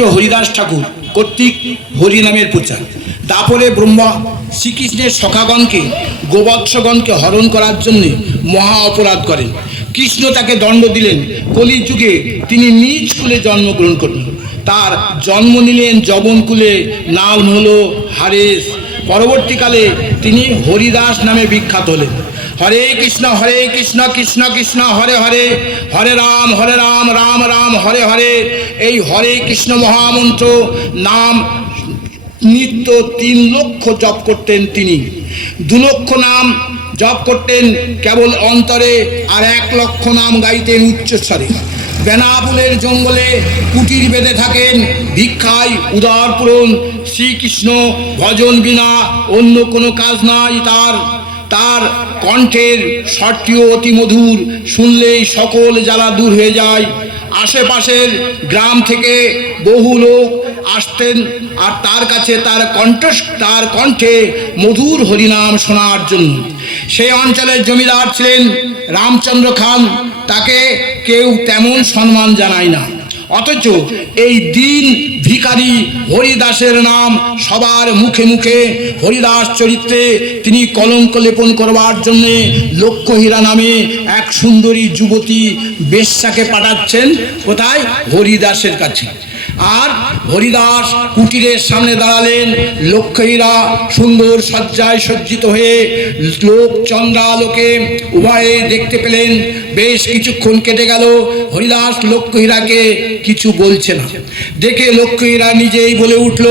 হরিদাস ঠাকুর, কর্তৃক হরিনামের প্রচার। দাপরে ব্রহ্মা শ্রীকৃষ্ণের সখাগণকে, গোবৎসগণকে হরণ করার জন্য মহা অপরাধ করেন। কৃষ্ণ তাকে দণ্ড দিলেন। কলিযুগে তিনি নিজ কুলে জন্মগ্রহণ করলেন। তার জন্ম নিলেন যবনকুলে নাম হলো হারেস পরবর্তীকালে তিনি হরিদাস নামে বিখ্যাত হলেন। হরে কৃষ্ণ হরে কৃষ্ণ কৃষ্ণ কৃষ্ণ, হরে হরে। হরে রাম হরে রাম রাম রাম, হরে হরে। এই হরে কৃষ্ণ মহামন্ত্র নাম নিত্য তিন লক্ষ জপ করতেন তিনি। দু লক্ষ নাম জপ করতেন কেবল অন্তরে আর এক লক্ষ নাম গাইতেন উচ্চস্বরে বেনাপুলের জঙ্গলে কুটির বেঁধে থাকেন ভিক্ষায় উদার পূরণ শ্রীকৃষ্ণ। ভজন বিনা অন্য কোনো কাজ নাই তার। তার কণ্ঠের স্বরটিও অতি মধুর, শুনলেই সকল জ্বালা দূর হয়ে যায়। আশেপাশের গ্রাম থেকে বহু লোক আসতেন আর তার কাছে তার কণ্ঠ, তার কণ্ঠে মধুর হরিনাম শোনার জন্য। সেই অঞ্চলের জমিদার ছিলেন রামচন্দ্র খান, তাকে কেউ তেমন সম্মান জানায় না। অথচ এই দিন ভিখারি হরিদাসের নাম সবার মুখে মুখে হরিদাস চরিত্রে তিনি কলঙ্ক লেপন করবার জন্যে লক্ষ্যহীরা নামে এক সুন্দরী যুবতী বেশ্যাকে পাঠাচ্ছেন কোথায়? হরিদাসের কাছে। আর হরিদাস কুটিরের সামনে দাঁড়ালেন লক্ষ্মীরা সুন্দর সজ্জায় সজ্জিত হয়ে লোক চন্দ্রালোকে উভয়ে দেখতে পেলেন। বেশ কিছুক্ষণ কেটে গেল। হরিদাস লক্ষ্মীরাকে কিছু বলছে না। দেখে লক্ষ্মীরা নিজেই বলে উঠল,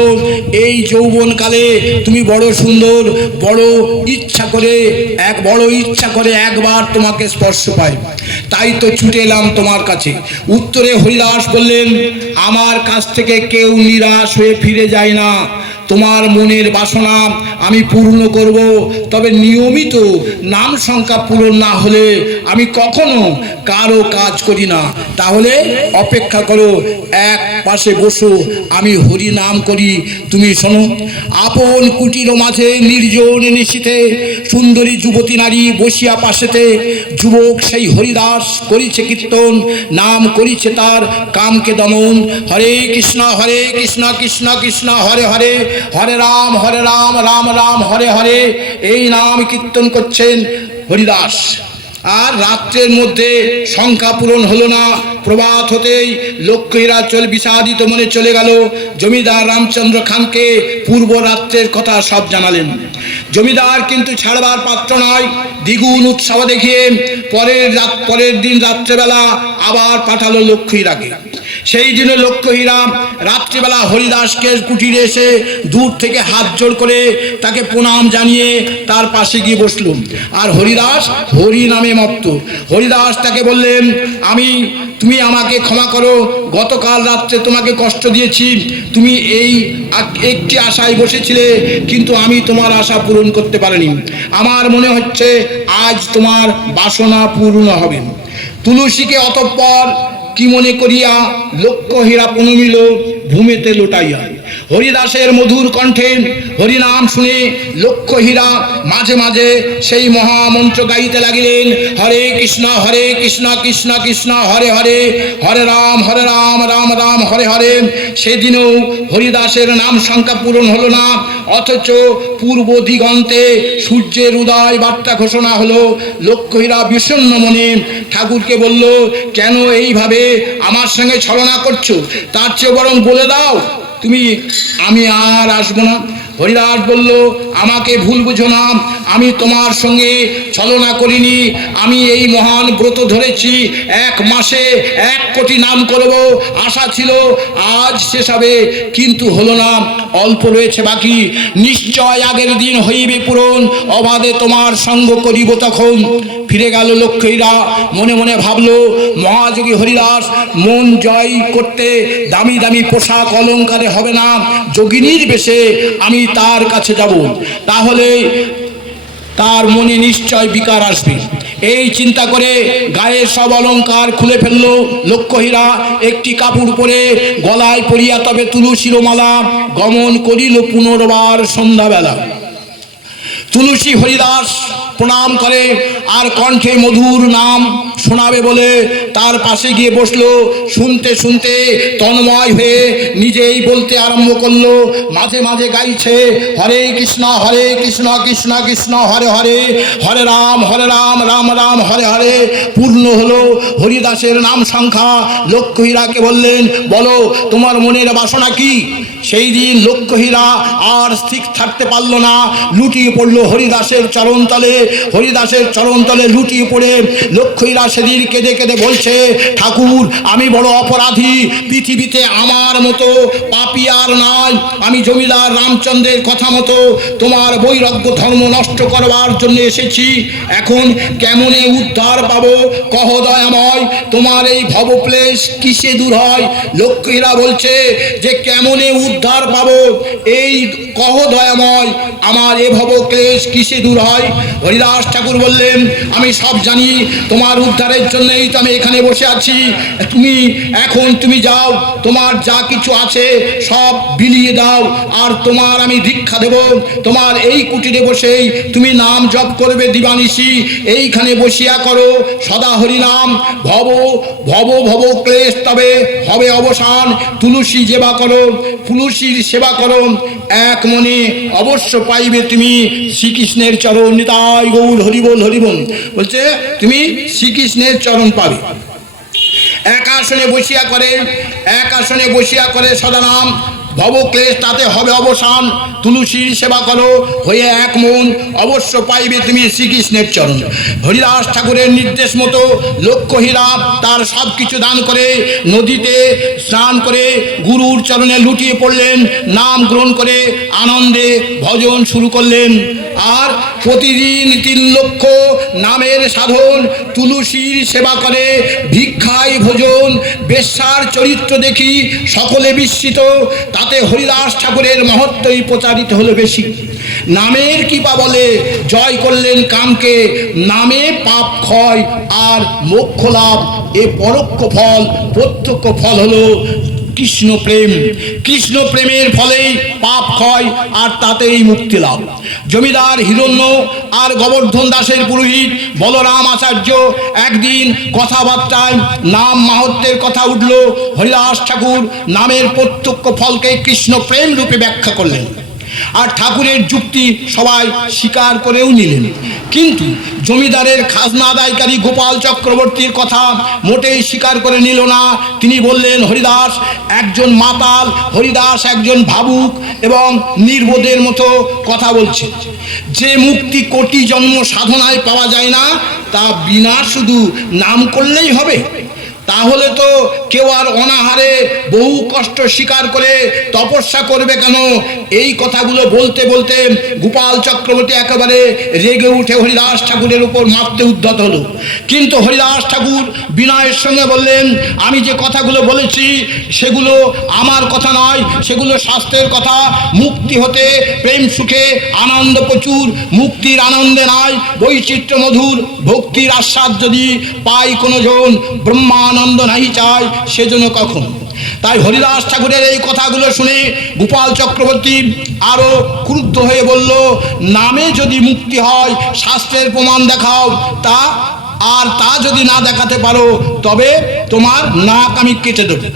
এই যৌবনকালে তুমি বড় সুন্দর, বড় ইচ্ছা করে, এক বড় ইচ্ছা করে একবার তোমাকে স্পর্শ পাই। তাই তো ছুটে এলাম তোমার কাছে। উত্তরে হরিদাস বললেন, আমার কাছ থেকে কেউ নিরাশ হয়ে ফিরে যায় না। তোমার মনের বাসনা আমি পূর্ণ করব। তবে নিয়মিত নাম সংখ্যা পূরণ না হলে আমি কখনো কারও কাজ করি না। তাহলে অপেক্ষা করো, এক পাশে বসো, আমি হরি নাম করি। তুমি শোনো, আপন কুটির মাঝে, নির্জন নিশিতে সুন্দরী যুবতী নারী বসিয়া পাশেতে, যুবক সেই হরিদাস করিছে কীর্তন, নাম করিছে তার কামকে দমন। হরে কৃষ্ণ হরে কৃষ্ণ কৃষ্ণ কৃষ্ণ, হরে হরে হরে রাম হরে রাম রাম রাম, হরে হরে, এই নাম কীর্তন করছেন হরিদাস। আর রাত্রের মধ্যে সংখ্যা পূরণ হলো না। প্রবাদ হতেই লক্ষ্মীরা চল বিষাদিত মনে চলে গেল। জমিদার রামচন্দ্র খানকে পূর্ব রাত্রের কথা সব জানালেন। জমিদার কিন্তু ছাড়বার পাত্র নয়। দ্বিগুণ উৎসাহ দেখিয়ে পরের রাত পরের দিন রাত্রেবেলা আবার পাঠালো লক্ষ্মীরাকে সেই দিনে লক্ষ্মীরা রাত্রিবেলা হরিদাসকে কুটিরে এসে দূর থেকে হাত জোড় করে তাকে প্রণাম জানিয়ে তার পাশে গিয়ে বসল। আর হরিদাস হরি নামে মত্ত। হরিদাস তাকে বললেন, আমি, তুমি আমাকে ক্ষমা করো, গতকাল রাত্রে তোমাকে কষ্ট দিয়েছি, তুমি এই একটি আশায় বসেছিলে, কিন্তু আমি তোমার আশা পূরণ করতে পারিনি। আমার মনে হচ্ছে আজ তোমার বাসনা পূর্ণ হবে। তুলসীকে অতঃপর কি মনে করিয়া লক্ষ্য হীরা পনমিল ভূমিতে লোটাইয়া। হরিদাসের মধুর কণ্ঠে হরিনাম শুনে লক্ষ্য হীরা মাঝে মাঝে সেই মহামন্ত্র গাইতে লাগিলেন, হরে কৃষ্ণ হরে কৃষ্ণ কৃষ্ণ কৃষ্ণ, হরে হরে হরে রাম হরে রাম রাম রাম, হরে হরে। সেদিনও হরিদাসের নাম সংখ্যা পূরণ হলো না, অথচ পূর্ব দিগন্তে সূর্যের উদয় বার্তা ঘোষণা হলো। লক্ষ্মীরা বিষণ্ণ মনে ঠাকুরকে বলল, কেন এইভাবে আমার সঙ্গে ছলনা করছ? তার চেয়ে বরং বলে দাও। তুমি আমি আর আসব না। হরিদাস বলল আমাকে ভুল বুঝো না। আমি তোমার সঙ্গে ছলনা করিনি। আমি এই মহান ব্রত ধরেছি। এক মাসে এক কোটি নাম করব। আশা ছিল আজ শেষ হবে, কিন্তু হলো না। অল্প রয়েছে বাকি। নিশ্চয় আগের দিন হইবে পূরণ। অবাধে তোমার সঙ্গ করিব তখন। ফিরে গেল লক্ষ্মীরা। মনে মনে ভাবলো, মহাযোগী হরিদাস, মন জয় করতে দামি দামি পোশাক অলঙ্কারে হবে না। যোগিনীর বেশে আমি তার কাছে যাব। তাহলে তার মনে নিশ্চয় বিকার আসবে। এই চিন্তা করে গায়ের সব অলংকার খুলে ফেলল লক্ষ্যহীরা একটি কাপড় পরে গলায় পরিয়া তবে তুলসীর মালা গমন করিল পুনর্বার সন্ধ্যাবেলা। তুলসী হরিদাস প্রণাম করে, আর কণ্ঠে মধুর নাম শোনাবে বলে তার পাশে গিয়ে বসল, শুনতে শুনতে তন্ময় হয়ে নিজেই বলতে আরম্ভ করল, মাঝে মাঝে গাইছে, হরে কৃষ্ণ হরে কৃষ্ণ কৃষ্ণ কৃষ্ণ, হরে হরে হরে রাম হরে রাম রাম রাম, হরে হরে। পূর্ণ হলো হরিদাসের নাম সংখ্যা। লক্ষ্মীরাকে বললেন, বলো, তোমার মনের বাসনা কি? সেই দিন লক্ষ্মীরা আর স্থির থাকতে পারল না, লুটিয়ে পড়ল হরিদাসের চরণতলে হরিদাসের চরণতলে লুটিয়ে পড়ে লক্ষ্মীরা সেদিন কেঁদে কেঁদে বলছে, ঠাকুর, আমি বড় অপরাধী। পৃথিবীতে আমার মতো পাপি আর নাই। আমি জমিদার রামচন্দ্রের কথা মতো তোমার বৈরাগ্য ধর্ম নষ্ট করবার জন্য এসেছি। এখন কেমনে উদ্ধার পাবো? কহ দয়াময়, তোমার এই ভবপ্লেশ কিসে দূর হয়? লক্ষ্মীরা বলছে, যে কেমনে উদ্ধার পাবো? এই কহ দয়াময়, আমার এ ভবক্লেশ কিসে দূর হয়? হরিদাস ঠাকুর বললেন, আমি সব জানি, তোমার উদ্ধারের জন্যই তো আমি এখানে বসে আছি, তুমি এখন তুমি যাও, তোমার যা কিছু আছে সব বিলিয়ে দাও, আর তোমার আমি দীক্ষা দেব, তোমার এই কুটিরে বসেই তুমি নাম জপ করবে দিবানিশি, এইখানে বসিয়া করো, সদা হরিনাম, ভব ভব ভব ক্লেশ, তবে হবে অবসান, তুলসী সেবা করো, তুলসীর সেবা করো, এক মনে অবশ্য পাইবে তুমি শ্রীকৃষ্ণের চরণ নিতাই গৌর হরিবল হরিবল। বলছে, তুমি শ্রীকৃষ্ণের চরণ পাবে। এক আসনে বসিয়া করে এক আসনে বসিয়া করে সদানাম। ভবক্লেশ তাতে হবে অবসান। তুলসীর সেবা করো, হয়ে এক মন অবশ্য পাইবে তুমি শ্রীকৃষ্ণের চরণ। হরিদাস ঠাকুরের নির্দেশ মতো লক্ষ্যহীরা তার সব কিছু দান করে, নদীতে স্নান করে গুরুর চরণে লুটিয়ে পড়লেন, নাম গ্রহণ করে আনন্দে ভজন শুরু করলেন। আর প্রতিদিন তিন লক্ষ নামের সাধন, তুলসীর সেবা করে, ভিক্ষায় ভোজন, বেশ্যার চরিত্র দেখি সকলে বিস্মিত। তাতে হরিদাস ঠাকুরের মহত্বই প্রচারিত হলো বেশি। নামের কৃপা বলে জয় করলেন কামকে, নামে পাপ ক্ষয় আর মোক্ষ লাভ, এ পরোক্ষ ফল, প্রত্যক্ষ ফল হলো কৃষ্ণ প্রেম। কৃষ্ণ প্রেমের ফলেই পাপ ক্ষয়, আর তাতেই মুক্তি লাভ। জমিদার, হিরণ্য আর গোবর্ধন দাসের পুরোহিত বলরাম আচার্য একদিন কথাবার্তায় নাম মাহাত্মের কথা উঠল। হরিদাস ঠাকুর নামের প্রত্যক্ষ ফলকে কৃষ্ণ প্রেম রূপে ব্যাখ্যা করলেন। আর ঠাকুরের যুক্তি সবাই স্বীকার করেও নিলেন। কিন্তু জমিদারের খাজনা আদায়কারী গোপাল চক্রবর্তীর কথা মোটেই স্বীকার করে নিল না। তিনি বললেন, হরিদাস, একজন মাতাল, হরিদাস একজন ভাবুক এবং নির্বোধের মতো কথা বলছে। যে মুক্তি কোটি জন্ম সাধনায় পাওয়া যায় না, তা বিনা শুধু নাম করলেই হবে। তাহলে তো কেউ আর অনাহারে বহু কষ্ট স্বীকার করে তপস্যা করবে কেন? এই কথাগুলো বলতে বলতে গোপাল চক্রবর্তী একেবারে রেগে উঠে হরিদাস ঠাকুরের উপর মারতে উদ্যত হলো। কিন্তু হরিদাস ঠাকুর বিনয়ের সঙ্গে বললেন, আমি যে কথাগুলো বলেছি, সেগুলো আমার কথা নয়, সেগুলো স্বাস্থ্যের কথা। মুক্তি হতে প্রেম সুখে আনন্দ প্রচুর, মুক্তির আনন্দে নয় বৈচিত্র্য মধুর ভক্তির আস্বাদ যদি পাই কোনো জন ব্রহ্মানন্দ নাহি চায়, সেজন্য কখন? তাই হরিদাস ঠাকুরের এই কথাগুলো শুনে গোপাল চক্রবর্তী আরও ক্রুদ্ধ হয়ে বলল, নামে যদি মুক্তি হয়, শাস্ত্রের প্রমাণ দেখাও। তা, আর তা যদি না দেখাতে পারো, তবে তোমার নাক আমি কেটে দেবো।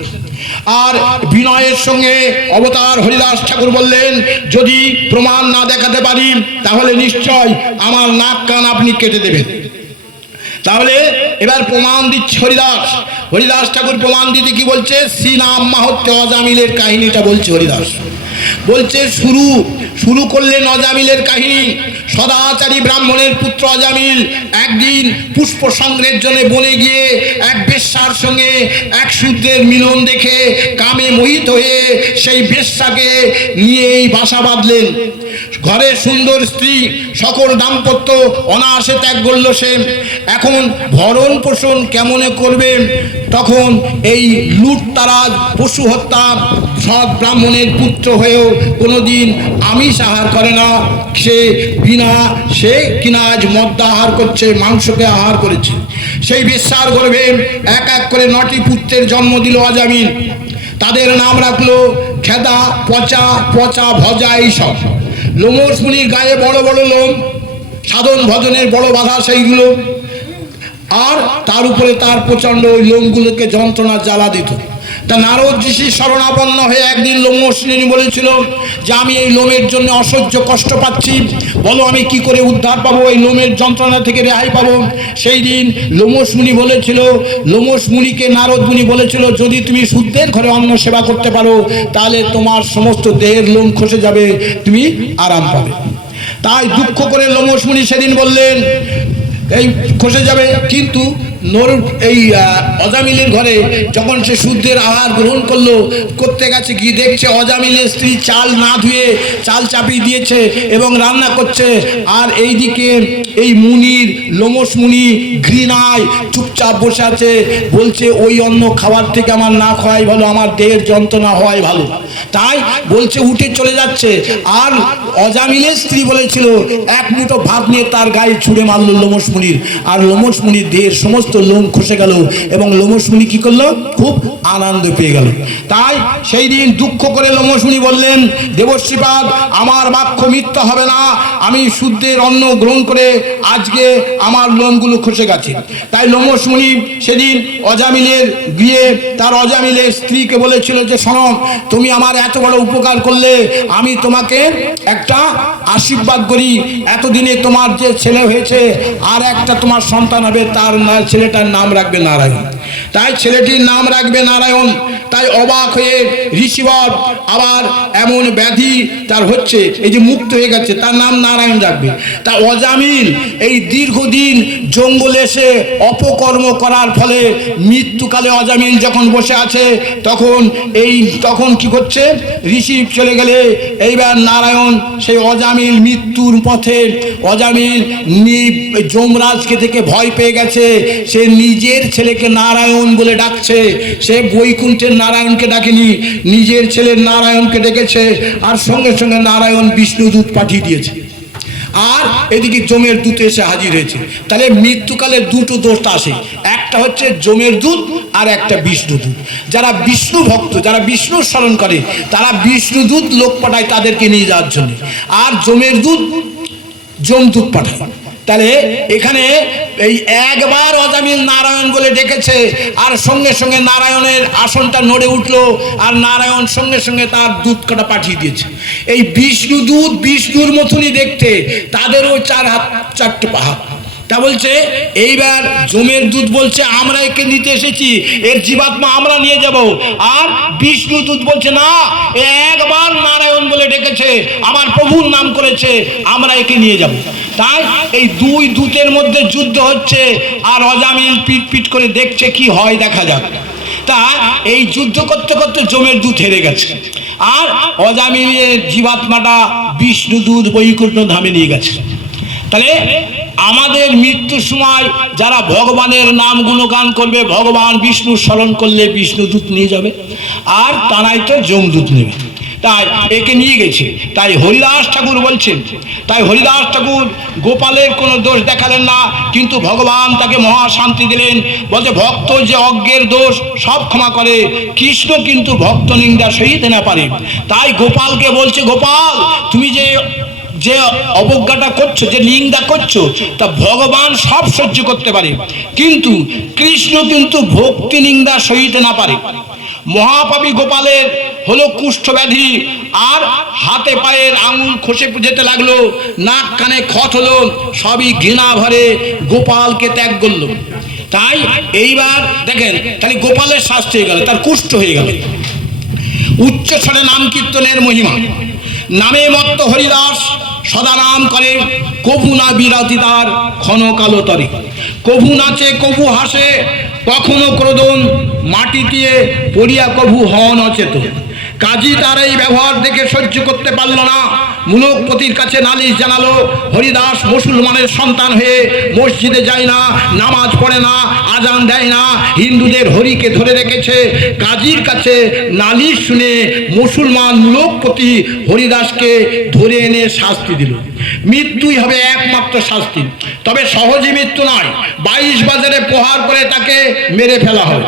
আর বিনয়ের সঙ্গে অবতার হরিদাস ঠাকুর বললেন, যদি প্রমাণ না দেখাতে পারি, তাহলে নিশ্চয় আমার নাক কান আপনি কেটে দেবেন। তাহলে এবার প্রমাণ দিচ্ছে হরিদাস। হরিদাস ঠাকুর প্রমাণ দিতে কি বলছে? শ্রীনাম মাহত্য অজামিলের কাহিনীটা বলছে হরিদাস। বলছে, শুরু শুরু করলেন অজামিলের কাহিনী। সদাচারী ব্রাহ্মণের পুত্র অজামিল একদিন পুষ্প সংগ্রহের জন্য বনে গিয়ে এক বেশ্যার সঙ্গে এক শূদ্রের মিলন দেখে কামে মোহিত হয়ে সেই বেশ্যাকে নিয়েই বাসা বাঁধলেন। ঘরে সুন্দর স্ত্রী, সকল দাম্পত্য অনায়াসে ত্যাগ করল সে। এখন ভরণ পোষণ কেমনে করবে? তখন এই লুট, তারাজ, পশু হত্যা সৎ ব্রাহ্মণের পুত্র হয়েও কোনোদিন আমিষ আহার করে না। সে বিনা, সে কিনা আজ মদ্দা আহার করছে, মাংসকে আহার করেছে। সেই বিশ্বাস গর্ভে এক এক করে নটি পুত্রের জন্ম দিল আজামিন তাদের নাম রাখল খেদা, পচা পচা, ভজা এইসব। লোমস মুনির গায়ে বড় বড় লোম সাধন ভজনের বড় বাধা সেইগুলো। আর তার উপরে তার প্রচণ্ড ওই লোমগুলোকে যন্ত্রণা জ্বালা দিত। তা নারদ ঋষি শরণাপন্ন হয়ে একদিন লোমশ্রেণী বলেছিল যে, আমি এই লোমের জন্য অসহ্য কষ্ট পাচ্ছি। বলো আমি কি করে উদ্ধার পাবো? এই লোমের যন্ত্রণা থেকে রেহাই পাবো? সেই দিন লোমস মুনি বলেছিল লোমস মুনিকে নারদ মুনি বলেছিল, যদি তুমি শুদ্ধের ঘরে অন্ন সেবা করতে পারো, তাহলে তোমার সমস্ত দেহের লোম খসে যাবে, তুমি আরাম পাবে। তাই দুঃখ করে লোমস মুনি সেদিন বললেন এই খসে যাবে কিন্তু নোর এই অজামিলের ঘরে যখন সে সূর্যের আহার গ্রহণ করল, করতে গেছে গিয়ে দেখছে? অজামিলের স্ত্রী চাল না ধুয়ে চাল চাপিয়ে দিয়েছে এবং রান্না করছে। আর এইদিকে এই মুনির লোমস মুনি ঘৃণায় চুপচাপ বসে আছে, বলছে, ওই অন্ন খাবার থেকে আমার না খাওয়াই ভালো, আমার দেহের যন্ত্রণা হওয়াই ভালো। তাই বলছে, উঠে চলে যাচ্ছে। আর অজামিলের স্ত্রী বলেছিল, এক মুঠো ভাত নিয়ে তার গায়ে ছুঁড়ে মারলো লোমস মুনির। আর লোমস মুনির দেহের সমস্ত লোম খসে গেল এবং লোমস মুনি কি করল? খুব আনন্দ পেয়ে গেল। তাই সেই দিন দুঃখ করে লোমস মুনি বললেন দেবশ্রীপাদ আমার বাক্য মিথ্যা হবে না। আমি শুদ্ধের অন্ন গ্রহণ করে আজকে আমার লোমগুলো খসে গেছে। তাই লোমস মুনি সেদিন অজামিলের গিয়ে তার অজামিলের স্ত্রীকে বলেছিল যে, শোনো, তুমি আমার এত বড় উপকার করলে, আমি তোমাকে একটা আশীর্বাদ করি। এতদিনে তোমার যে ছেলে হয়েছে, আর একটা তোমার সন্তান হবে, তার ছেলেটার নাম রাখবে নারায়ণ। তাই ছেলেটির নাম রাখবে নারায়ণ। তাই অবাক হয়ে ঋষিবর আবার এমন ব্যাধি তার হচ্ছে, এই যে মুক্ত হয়ে গেছে, তার নাম নারায়ণ রাখবে। তা অজামিল এই দীর্ঘদিন জঙ্গলে এসে অপকর্ম করার ফলে মৃত্যুকালে অজামিল যখন বসে আছে, তখন এই, তখন কি করছে? ঋষি চলে গেলে এইবার নারায়ণ সেই অজামিল মৃত্যুর পথে, অজামিল যমরাজকে থেকে ভয় পেয়ে গেছে। সে নিজের ছেলেকে নারায়ণ বলে ডাকছে। সে বৈকুণ্ঠের নারায়ণকে ডাকেনি, নিজের ছেলের নারায়ণকে ডেকেছে আর সঙ্গে সঙ্গে নারায়ণ বিষ্ণুদূত পাঠিয়ে দিয়েছে। আর এদিকে জমের দূত এসে হাজির হয়েছে। তাহলে মৃত্যুকালে দুটো দোষ আসে। একটা হচ্ছে জমের দূত আর একটা বিষ্ণু দূত। যারা বিষ্ণু ভক্ত, যারা বিষ্ণু স্মরণ করে, তারা বিষ্ণু দূত লোক পাঠায় তাদেরকে নিয়ে যাওয়ার জন্য। আর জমের দূত জমদূত পাঠায়। তাহলে এখানে এই একবার অজামিল নারায়ণ বলে ডেকেছে, আর সঙ্গে সঙ্গে নারায়ণের আসনটা নড়ে উঠল, আর নারায়ণ সঙ্গে সঙ্গে তার দুধ কটা পাঠিয়ে দিয়েছে। এই বিষ্ণু দুধ, বিষ্ণুর মতনই দেখতে, তাদেরও চার হাত, চারটে পাহাড় তা বলছে, এইবার জমের দুধ বলছে, আমরা একে নিতে এসেছি। এর জীবাত্মা আমরা নিয়ে যাব। আর বিষ্ণু দুধ বলছে, না একবার নারায়ণ বলে ডেকেছে, আমার প্রভুর নাম করেছে, আমরা একে নিয়ে যাব। তাই এই দুই দূতের মধ্যে যুদ্ধ হচ্ছে, আর অজামিল পিট পিট করে দেখছে কি হয়, দেখা যাক। তা এই যুদ্ধ করতে করতে জমের দুধ হেরে গেছে। আর অজামিলের জীবাত্মাটা বিষ্ণু দুধ বৈকুণ্ঠ ধামে নিয়ে গেছে। তাহলে আমাদের মৃত্যুর সময় যারা ভগবানের নাম গুণগান করবে, ভগবান বিষ্ণু স্মরণ করলে বিষ্ণু দূত নিয়ে যাবে, আর তারাই তো যমদূত নেবে। তাই একে নিয়ে গেছে। তাই হরিদাস ঠাকুর বলছেন, তাই হরিদাস ঠাকুর গোপালের কোনো দোষ দেখালেন না, কিন্তু ভগবান তাকে মহা শান্তি দিলেন। বলছে, ভক্ত যে অজ্ঞের দোষ, সব ক্ষমা করে। কৃষ্ণ কিন্তু ভক্ত নিন্দা সহিত না পারে। তাই গোপালকে বলছে, গোপাল, তুমি যে যে অবজ্ঞাটা করছ, যে নিন্দা করছ, তা ভগবান সব সহ্য করতে পারে। কিন্তু কৃষ্ণ কিন্তু ভক্তি নিন্দা সহিতে না পারে। মহাপাপী গোপালের হলো কুষ্ঠ ব্যাধি আর হাতে পায়ের আঙুল খসে যেতে লাগল, নাক কানে ক্ষত হলো, সবই ঘৃণা ভরে গোপালকে ত্যাগ করল। তাই এইবার দেখেন, তাহলে গোপালের শাস্তি হয়ে গেল, তার কুষ্ঠ হয়ে গেল। উচ্চ স্বরে নাম কীর্তনের মহিমা। নামে মত্ত হরিদাস সদা নাম করে, কভু না বিরাতি তার ক্ষণ কালো তরে। কভু নাচে, কভু হাসে, কখনো ক্রোদন মাটি দিয়ে পড়িয়া কভু হন অচেত কাজী তার এই ব্যবহার দেখে সহ্য করতে পারল না। মূলকপতির কাছে নালিশ জানালো, হরিদাস মুসলমানের সন্তান হয়ে মসজিদে যায় না, নামাজ পড়ে না, আজান দেয় না, হিন্দুদের হরিকে ধরে রেখেছে। কাজীর কাছে নালিশ শুনে মুসলমান মূলকপতি হরিদাসকে ধরে এনে শাস্তি দিল। মৃত্যুই হবে একমাত্র শাস্তি। তবে সহজে মৃত্যু নয়। বাইশ বাজারে প্রহার করে তাকে মেরে ফেলা হয়।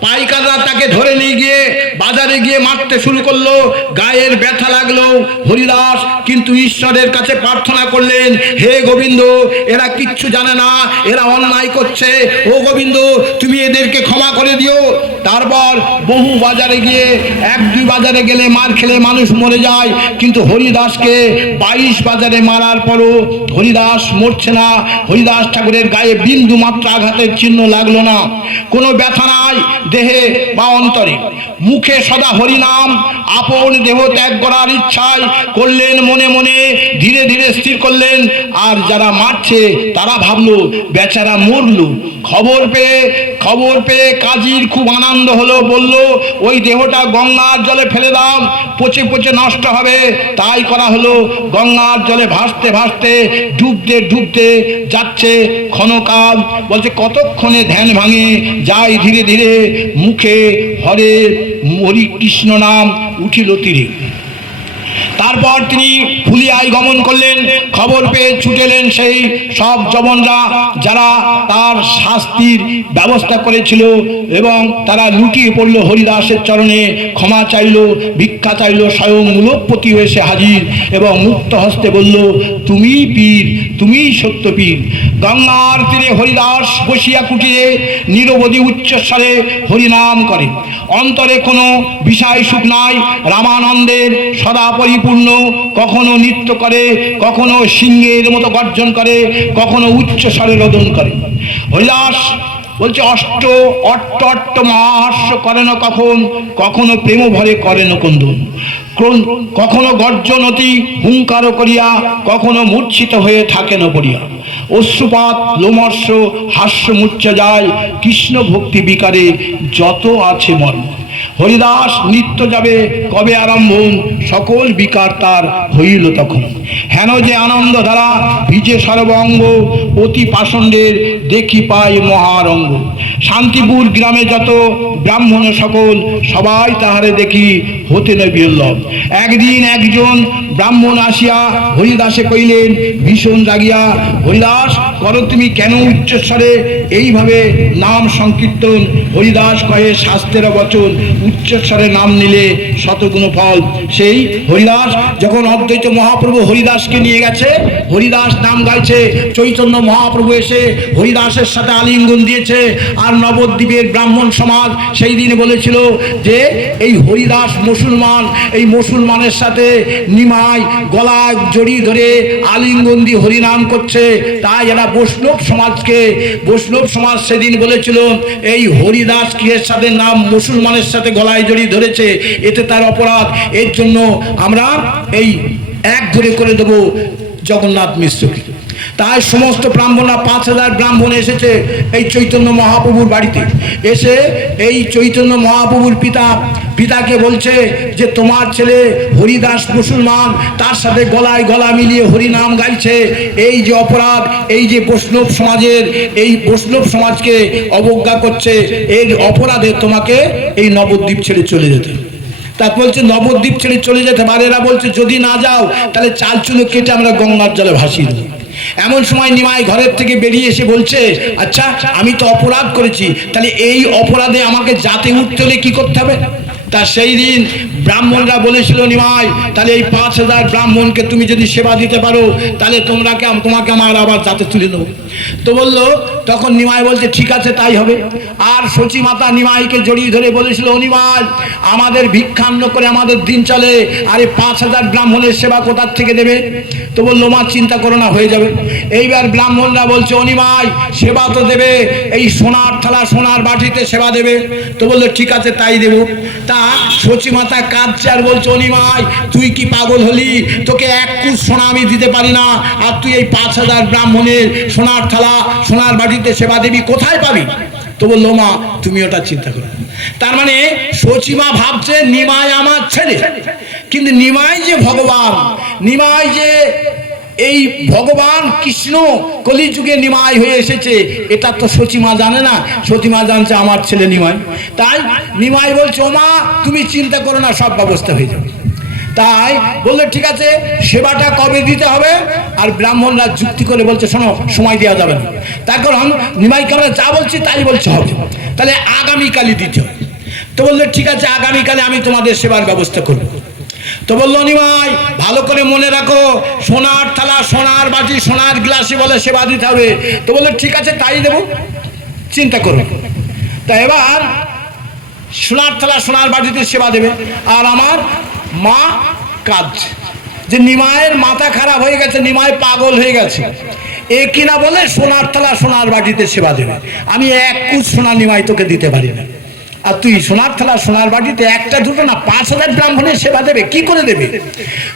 পাইকাররা তাকে ধরে নিয়ে গিয়ে বাজারে গিয়ে মারতে শুরু করল। গায়ের ব্যথা লাগল। হরিদাস কিন্তু ঈশ্বরের কাছে প্রার্থনা করলেন, হে গোবিন্দ, এরা কিচ্ছু জানে না, এরা অন্যায় করছে। ও গোবিন্দ, তুমি এদেরকে ক্ষমা করে দিও। তারপর বহু বাজারে গিয়ে এক, দুই বাজারে গেলে মার খেলে মানুষ মরে যায়। কিন্তু হরিদাসকে বাইশ বাজারে মারার পরও হরিদাস মরছে না। হরিদাস ঠাকুরের গায়ে বিন্দু মাত্র আঘাতের চিহ্ন লাগল না। কোনো ব্যথা নাই। দেহে বা অন্তরে। মুখে সদা হরিনাম, আপন দেহ ত্যাগ করার ইচ্ছায় করলেন মনে মনে, ধীরে ধীরে স্থির করলেন। আর যারা মারছে, তারা ভাবলো, বেচারা মরল। খবর পেয়ে খবর পেয়ে কাজীর খুব আনন্দ হলো, বলল, ওই দেহটা গঙ্গার জলে ফেলে দাও, পচে পচে নষ্ট হবে। তাই করা হলো, গঙ্গার জলে ভাসতে ভাসতে ডুবতে ডুবতে যাচ্ছে ক্ষণকাল। বলছে, কতক্ষণে ধ্যান ভাঙে? যায় ধীরে ধীরে মুখে হরে হরি কৃষ্ণ নাম, উঠিল তীরে। তারপর তিনি ফুলিয়ায় গমন করলেন, খবর পেয়ে ছুটেলেন সেই সব জবনরা যারা তার শাস্তির ব্যবস্থা করেছিল এবং তারা লুটিয়ে পড়ল হরিদাসের চরণে, ক্ষমা চাইল, ভিক্ষা চাইল, স্বয়ং মূলপতি হয়েছে হাজির এবং মুক্ত হস্তে বলল, তুমি পীর তুমি সত্য পীর গঙ্গার তীরে হরিদাস বসিয়া কুটিয়ে নিরবধি উচ্চস্বরে হরিনাম করে। অন্তরে কোনো বিষয় সুখ নাই, রামানন্দের সদা পরিপূর্ণ, কখনো নৃত্য করে, কখনো সিংহের মতো গর্জন করে, কখনো উচ্চ স্বরে রোদন করে। হরিদাস বলছে, অষ্ট, অট্ট অট্ট মহাস্য করে না কখন? কখনো প্রেম ভরে করে না ক্রোন- কখনো গর্জন অতি হুঙ্কার করিয়া, কখনো মূর্ছিত হয়ে থাকে না পড়িয়া। অশ্রুপাত লোমর্ষ হাস্য মুচ্চা যায়, কৃষ্ণ ভক্তি বিকারে যত আছে মর্ম। হরিদাস নিত্য যাবে কবে আরম্ভ? সকল বিকার তার হইল তখন। হেন যে আনন্দ ধারা ভিজে সর্বঙ্গ, অতি পাষণ্ডের দেখি পাই মহারঙ্গ। শান্তিপুর গ্রামে যত ব্রাহ্মণ সকল, সবাই তাহারে দেখি হতে বিল্লভ একদিন একজন ব্রাহ্মণ আসিয়া হরিদাসে কইলেন ভীষণ জাগিয়া হরিদাস, করো তুমি কেন উচ্চস্বরে? এইভাবে নাম সংকীর্তন। হরিদাস কহে, শাস্ত্রের বচন উচ্চস্বরে নাম নিলে শতগুণ ফল। সেই হরিদাস যখন অদ্বৈত মহাপ্রভু হরিদাসকে নিয়ে গেছে, হরিদাস নাম গাইছে, চৈতন্য মহাপ্রভু এসে হরিদাসের সাথে আলিঙ্গন দিয়েছে আর নবদ্বীপের ব্রাহ্মণ সমাজ সেই দিন বলেছিল যে, এই হরিদাস মুসলমান, এই মুসলমানের সাথে নিমাই গলায় জড়ি ধরে আলিঙ্গন দিয়ে হরিনাম করছে। তাই এরা বৈষ্ণব সমাজকে, বৈষ্ণব সমাজ সেদিন বলেছিল, এই হরিদাস কিয়ের সাথে নাম, মুসলমানের সাথে গলায় জড়িয়ে ধরেছে, এতে তার অপরাধ। এর জন্য আমরা এই এক ধরে করে দেব জগন্নাথ মিশ্রকে। তাই সমস্ত ব্রাহ্মণরা পাঁচ হাজার ব্রাহ্মণ এসেছে এই চৈতন্য মহাপ্রভুর বাড়িতে। এসে এই চৈতন্য মহাপ্রভুর পিতা, পিতাকে বলছে যে তোমার ছেলে হরিদাস মুসলমান, তার সাথে গলায় গলা মিলিয়ে হরিনাম গাইছে। এই যে অপরাধ, এই যে বৈষ্ণব সমাজের, এই বৈষ্ণব সমাজকে অবজ্ঞা করছে, এর অপরাধে তোমাকে এই নবদ্বীপ ছেড়ে চলে যেতে তারপর বলছে, নবদ্বীপ ছেড়ে চলে যেতে পারে এরা বলছে, যদি না যাও, তাহলে চাল চুলো কেটে আমরা গঙ্গার জলে ভাসিয়ে দেবো। এমন সময় নিমাই ঘরের থেকে বেরিয়ে এসে বলছে আচ্ছা আমি তো অপরাধ করেছি, তাহলে এই অপরাধে আমাকে জাতে উঠতে হলে কি করতে হবে? তা সেই দিন ব্রাহ্মণরা বলেছিল, নিমাই, তাহলে এই পাঁচ হাজার ব্রাহ্মণকে তুমি যদি সেবা দিতে পারো, তাহলে তোমরা তোমাকে আমার আবার জাতে তুলে নেব তো বলল, তখন নিমাই বলছে, ঠিক আছে, তাই হবে। আর সচি মাতা নিমাইকে জড়িয়ে ধরে বলেছিল, "ও নিমাই, আমাদের ভিক্ষান্ন করে আমাদের দিন চলে, আরে পাঁচ হাজার ব্রাহ্মণের সেবা কোথার থেকে দেবে তো বলল, মা, চিন্তা করো না, হয়ে যাবে। এইবার ব্রাহ্মণরা বলছে অনিমাই সেবা তো দেবে, এই সোনার থালা সোনার বাটিতে সেবা দেবে। তো বলল, ঠিক আছে, তাই দেবো। তা সচি মাতা কাঁদছে আর বলছে অনিমাই তুই কি পাগল হলি? তোকে এক কুশ সোনা আমি দিতে পারি না। আর তুই এই পাঁচ হাজার ব্রাহ্মণের সোনার থালা, সোনার বাড়িতে সেবা দেবী কোথায় পাবি? তো বলল, মা, তুমি ওটা চিন্তা করো তার মানে সচিমা ভাবছে, নিমাই আমার ছেলে। কিন্তু নিমাই যে ভগবান, নিমাই যে এই ভগবান কৃষ্ণ কলিযুগে নিমাই হয়ে এসেছে। এটা তো সচিমা জানে না। সচিমা জানছে আমার ছেলে নিমাই। তাই নিমাই বলছে মা তুমি চিন্তা করো না, সব ব্যবস্থা হয়ে যাবে। তাই বললে, ঠিক আছে, সেবাটা কবে দিতে হবে? আর ব্রাহ্মণরা যুক্তি করে বলছে, শোনো, সময় দেওয়া যাবে না। তার কারণ নিমাইকে আমরা যা বলছি তাই বলছে হবে। তাহলে আগামীকালই দিতে হবে। তো বললে, ঠিক আছে, আগামীকালে আমি তোমাদের সেবার ব্যবস্থা করব। তো বলল নিমাই ভালো করে মনে রাখো, সোনার থালা, সোনার বাটি, সোনার গ্লাসে বলে সেবা দিতে হবে। তো বলল, ঠিক আছে, তাই দেবো, চিন্তা করো তা এবার সোনার থালা, সোনার বাটিতে সেবা দেবে। আর আমার মা কাজ যে নিমায়ের মাথা খারাপ হয়ে গেছে নিমাই পাগল হয়ে গেছে। এ কিনা বলে, সোনার থালা, সোনার বাটিতে সেবা দেবে। আমি এক কুচ সোনা নিমাই তোকে দিতে পারি না। আর তুই সোনার থালা সোনার বাটিতে একটা দুটো না পাঁচ হাজার ব্রাহ্মণের সেবা দেবে, কি করে দেবে?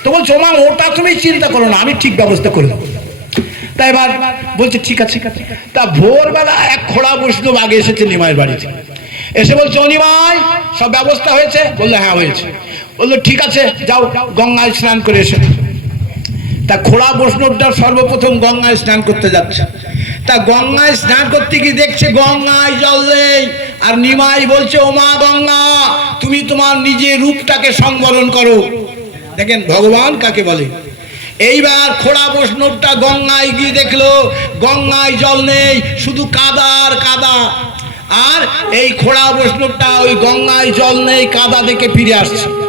তো বলছো মা ওটা তুমি চিন্তা করো না, আমি ঠিক ব্যবস্থা করে দেবো। তা এবার বলছে, ঠিক আছে। তা ভোরবেলা এক খোড়া বৈষ্ণব আগে এসেছে নিমাইয়ের বাড়িতে। এসে বলছে, ও নিমাই, সব ব্যবস্থা হয়েছে? বলল হ্যাঁ হয়েছে। বলল, ঠিক আছে, যাও, গঙ্গায় স্নান করে এসে। তা খোড়া বৈষ্ণবটা সর্বপ্রথম গঙ্গায় স্নান করতে যাচ্ছে। তা গঙ্গায় স্নান করতে গিয়ে দেখছে গঙ্গায় জল নেই। আর নিমাই বলছে, ও মা গঙ্গা, তুমি তোমার নিজের রূপটাকে সংবরণ করো। দেখেন ভগবান কাকে বলে? এইবার খোড়া বৈষ্ণবটা গঙ্গায় গিয়ে দেখল, গঙ্গায় জল নেই, শুধু কাদা আর কাদা। আর এই খোড়া বৈষ্ণবটা ওই গঙ্গায় জল নেই, কাদা দেখে ফিরে আসছে।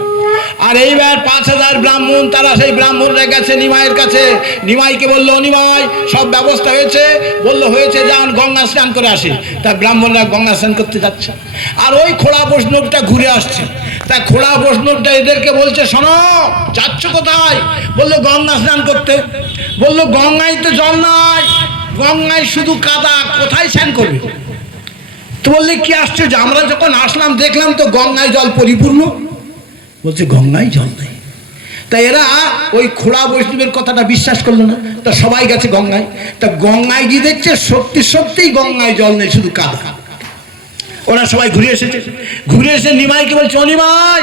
আর এইবার পাঁচ হাজার ব্রাহ্মণ, তারা সেই ব্রাহ্মণরা গেছে নিমাইয়ের কাছে। নিমাইকে বলল, নিমাই, সব ব্যবস্থা হয়েছে? বলল, হয়েছে, যান, গঙ্গা স্নান করে আসি। তা ব্রাহ্মণরা গঙ্গা স্নান করতে যাচ্ছে। আর ওই খোড়া বৈষ্ণবটা ঘুরে আসছে। তা খোড়া বৈষ্ণবটা এদেরকে বলছে, শোনো, যাচ্ছ কোথায়? বলল, গঙ্গা স্নান করতে। বলল, গঙ্গায় তো জল নাই। গঙ্গায় শুধু কাদা, কোথায় স্নান করবে? তো বললে, কি আশ্চর্য, আমরা যখন আসলাম, দেখলাম তো গঙ্গায় জল পরিপূর্ণ। বলছে, গঙ্গায় জল নেই। তা এরা ওই খোড়া বৈষ্ণবের কথাটা বিশ্বাস করল না। তা সবাই গেছে গঙ্গায়। তা গঙ্গায় গিয়ে দেখছে, সত্যি সত্যিই গঙ্গায় জল নেই, শুধু কাদা। ওরা সবাই ঘুরে এসেছে। ঘুরে এসে নিমাইকে বলছে, ও নিমাই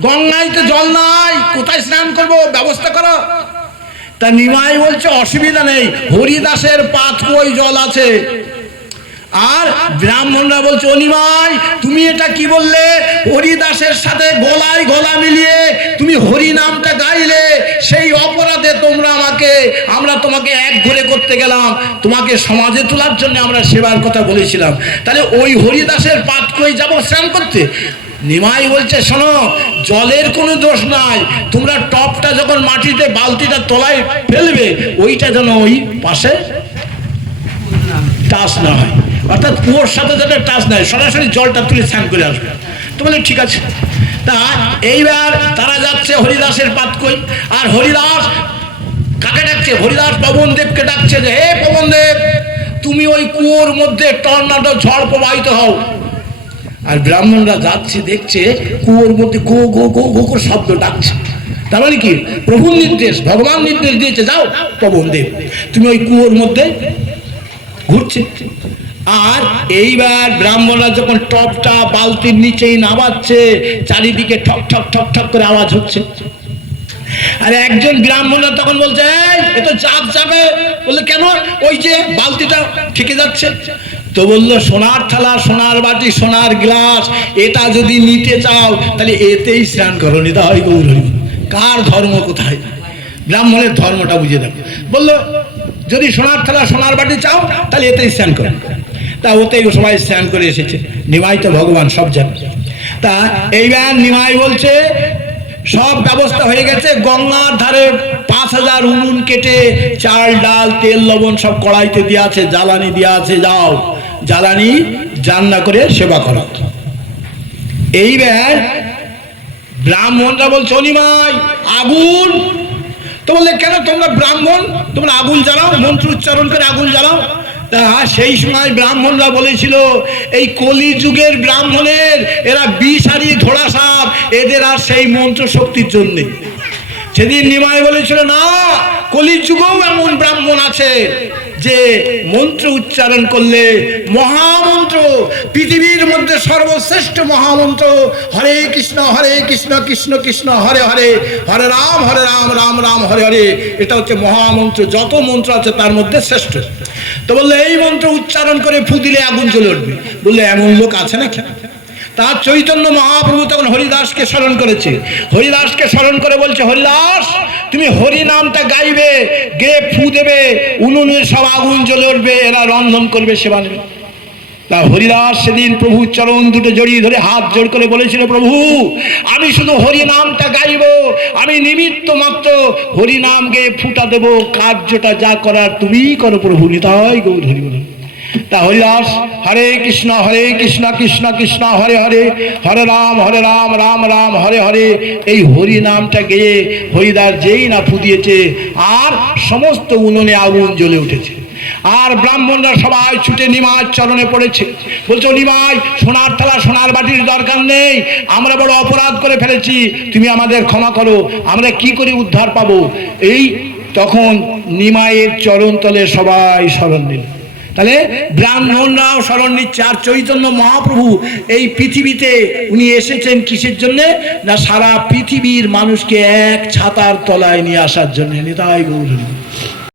গঙ্গায় তো জল নাই, কোথায় স্নান করব? ব্যবস্থা করো। তা নিমাই বলছে, অসুবিধা নেই, হরিদাসের পাতকুয়োয় জল আছে। আর ব্রাহ্মণরা বলছে অনিমাই তুমি এটা কি বললে? হরিদাসের সাথে গলায় গলা মিলিয়ে তুমি হরি নামটা গাইলে, সেই অপরাধে তোমরা আমাকে, আমরা তোমাকে এক ঘরে করতে গেলাম, তোমাকে সমাজে তোলার জন্য আমরা সেবার কথা বলেছিলাম। তাহলে ওই হরিদাসের পাত কই যাব স্নান করতে? নিমাই বলছে, শোনো, জলের কোনো দোষ নাই, তোমরা টপটা যখন মাটিতে, বালতিটা তলায় ফেলবে, ওইটা যেন ওই পাশে টাচ না হয়। অর্থাৎ কুয়োর সাথে যাতে টাচ নেয় সরাসরি জলটা তুলে স্নান করে আসবে। তো বলে, ঠিক আছে। তা এইবার তারা যাচ্ছে হরিদাসের পাত কই আর হরিদাস কাকে ডাকছে? হরিদাস পবন দেবকে ডাকছে যে, হে পবন দেব তুমি ওই কুয়োর মধ্যে টর্নাডো ঝড় প্রবাহিত হও। আর ব্রাহ্মণরা যাচ্ছে, দেখছে কুয়োর মধ্যে গো গো গো গো করে শব্দ ডাকছে। তার মানে কি? প্রভুর নির্দেশ, ভগবান নির্দেশ দিয়েছে, যাও পবন দেব তুমি ওই কুয়োর মধ্যে ঘুরছে। আর এইবার ব্রাহ্মণরা যখন টপটা বালতির নিচেই নামাচ্ছে, চারিদিকে ঠক ঠক ঠক ঠক করে আওয়াজ হচ্ছে। আর একজন ব্রাহ্মণরা তখন বলছে এ তো চাপ যাবে বললে, কেন? ওই যে বালতিটা থেকে যাচ্ছে। তো বলল, সোনার থালা, সোনার বাটি, সোনার গ্লাস, এটা যদি নিতে চাও, তাহলে এতেই স্নান করো, নিতে হয় গৌর। কার ধর্ম কোথায়? ব্রাহ্মণের ধর্মটা বুঝে দেখো। বলল, যদি সোনার থালা, সোনার বাটি চাও, তাহলে এতেই স্নান করো। তা ওতেই সবাই স্নান করে এসেছে। নিমাই তো ভগবান সব জানে। তা এইবার নিমাই বলছে, সব ব্যবস্থা হয়ে গেছে, গঙ্গার ধারে পাঁচ হাজার উনুন কেটে চাল, ডাল, তেল, লবণ সব কড়াইতে দেওয়া আছে, জ্বালানি দেওয়া আছে, যাও। জ্বালানি জান্না করে সেবা করো। এইবার ব্রাহ্মণরা বলছে অনিমাই আগুন! তো বললে, কেন তোমরা ব্রাহ্মণ? তোমরা আগুন জ্বালাও, মন্ত্র উচ্চারণ করে আগুন জ্বালাও। তা সেই সময় ব্রাহ্মণরা বলেছিল, এই কলি যুগের ব্রাহ্মণের, এরা বিষ হারিয়ে ধরা সাপ, এদের আর সেই মন্ত্র শক্তির জন্যে। সেদিন নিমাই বলেছিল, না কলি যুগেও এমন ব্রাহ্মণ আছে। যে মন্ত্র উচ্চারণ করলে মহামন্ত্র, পৃথিবীর মধ্যে সর্বশ্রেষ্ঠ মহামন্ত্র, হরে কৃষ্ণ হরে কৃষ্ণ কৃষ্ণ কৃষ্ণ, হরে হরে হরে রাম হরে রাম রাম রাম, হরে হরে, এটা হচ্ছে মহামন্ত্র, যত মন্ত্র আছে তার মধ্যে শ্রেষ্ঠ। তো বললে, এই মন্ত্র উচ্চারণ করে ফুদিলে আগুন জ্বলে উঠবে। বললে, এমন লোক আছে না তার চৈতন্য মহাপ্রভু তখন হরিদাসকে স্মরণ করেছে। হরিদাসকে স্মরণ করে বলছে, হরিদাস, তুমি হরি নামটা গাইবে, গে, ফু দেবে, উনুনে সব আগুন জ্বলে উঠবে, এরা রন্ধন করবে সেবা নেবে তা হরিদাস সেদিন প্রভু চরণ দুটো জড়িয়ে ধরে হাত জোড় করে বলেছিল, প্রভু, আমি শুধু হরি নামটা গাইব, আমি নিমিত্ত মাত্র হরি নাম গেয়ে ফুটা দেব, কার্যটা যা করার তুমিই করো প্রভু, নিতাই গৌর হরি বলুন তা হরিদাস, হরে কৃষ্ণ হরে কৃষ্ণ কৃষ্ণ কৃষ্ণ, হরে হরে হরে রাম হরে রাম রাম রাম, হরে হরে, এই হরি নামটা গেয়ে হরিদাস যেই না ফুদিয়েছে, আর সমস্ত উনুনে আগুন জ্বলে উঠেছে। আর ব্রাহ্মণরা সবাই ছুটে নিমার চরণে পড়েছে। বলছো, নিমাই, সোনার থালা, সোনার বাটির দরকার নেই। আমরা বড় অপরাধ করে ফেলেছি। তুমি আমাদের ক্ষমা করো। আমরা কি করে উদ্ধার পাবো? এই তখন নিমাইয়ের চরণতলে সবাই স্মরণ নিল। তাহলে ব্রাহ্মণরাও স্মরণ নিচ্ছে। আর চৈতন্য মহাপ্রভু এই পৃথিবীতে উনি এসেছেন কিসের জন্য? না সারা পৃথিবীর মানুষকে এক ছাতার তলায় নিয়ে আসার জন্য। নেতাই গৌরী।